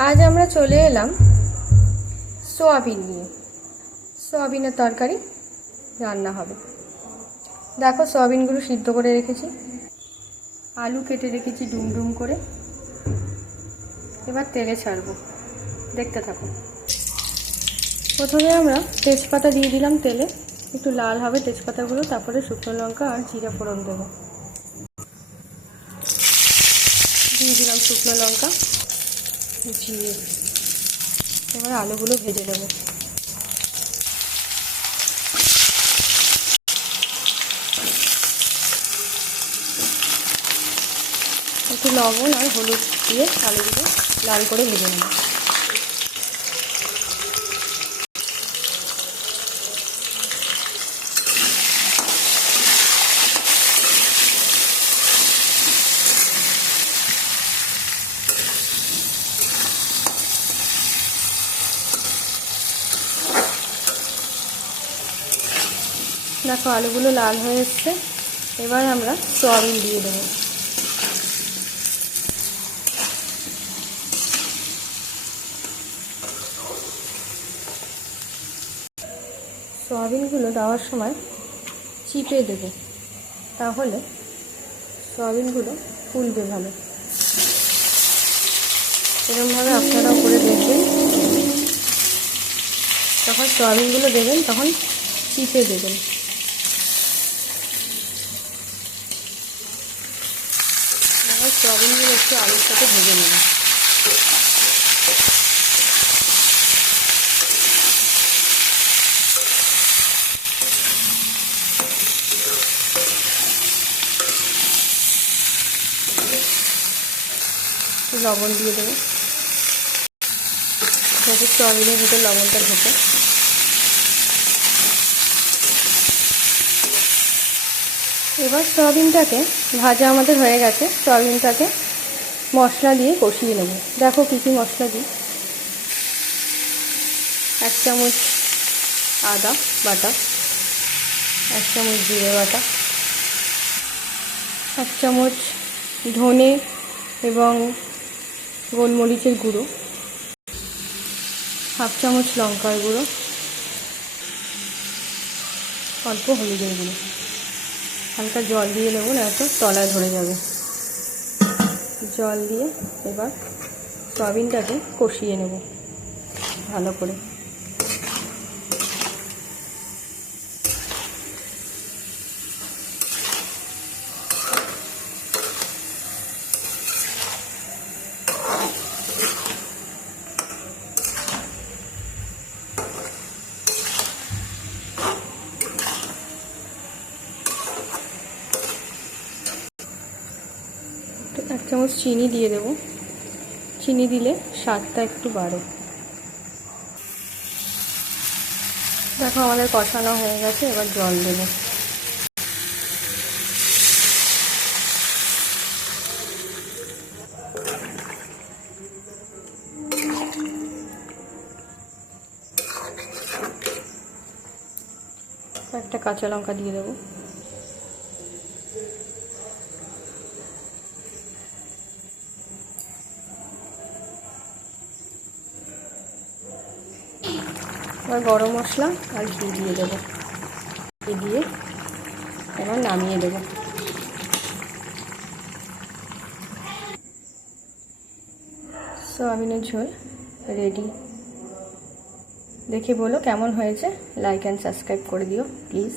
आज আমরা চলে এলাম সোয়াবিন নিয়ে। সোয়াবিনের তরকারি রান্না হবে। দেখো সোয়াবিনগুলো সিদ্ধ করে রেখেছি, আলু কেটে রেখেছি ডুম ডুম করে। এবার তেলে ছাড়বো, দেখতে থাকো। প্রথমে আমরা তেজপাতা দিয়ে দিলাম তেলে, একটু লাল হবে তেজপাতাগুলো, তারপরে শুকনো লঙ্কা আর জিরা ফোড়ন দেবো। দিয়ে দিলাম শুকনো লঙ্কা, জিরে। এবার আলুগুলো ভেজে নেব। একটু লবণ আর হলুদ দিয়ে আলুগুলো লাল করে ভেজে নেব। দেখো আলুগুলো লাল হয়ে এসছে। এবার আমরা সোয়াবিন দিয়ে দেবো। সোয়াবিনগুলো দেওয়ার সময় চিপে দেবো, তাহলে সোয়াবিনগুলো ফুলবে ভালো। এরকমভাবে আপনারাও করে দেখবেন। যখন সোয়াবিনগুলো দেবেন তখন চিপে দেবেন। এবার সোয়াবিনগুলো একটু আলুর সাথে ভেজে নেবেন। লবণ দিয়ে দেবো, যাতে সোয়াবিনের ভিতরে লবণটা ঢোকে। এবার সয়াবিনটাকে ভাজা আমাদের হয়ে গেছে। সয়াবিনটাকে মশলা দিয়ে কষিয়ে নেব। দেখো কী কী মশলা দিই। 1 চামচ আদা বাটা, 1 চামচ জিরে বাটা, 1 চামচ ধনে এবং গোলমরিচের গুঁড়ো, 1/2 চামচ লঙ্কার গুঁড়ো, অল্প হলুদের গুঁড়ো। হালকা জল দিয়ে নেব, না তো তলায় ধরে যাবে। জল দিয়ে এবার সয়াবিনটাকে কষিয়ে নেব ভালো করে। এক চামচ চিনি দিয়ে দেবো। চিনি দিলে স্বাদটা একটু বাড়ে। দেখো আমাদের কষানো হয়ে গেছে। এবার জল দেবো। একটা কাঁচা লঙ্কা দিয়ে দেবো। এবার গরম মশলা আর ঘি দিয়ে দেবো। ঘি দিয়ে এবার নামিয়ে দেবো। সয়াবিনের ঝোল রেডি। দেখে বলো কেমন হয়েছে। লাইক অ্যান্ড সাবস্ক্রাইব করে দিও প্লিজ।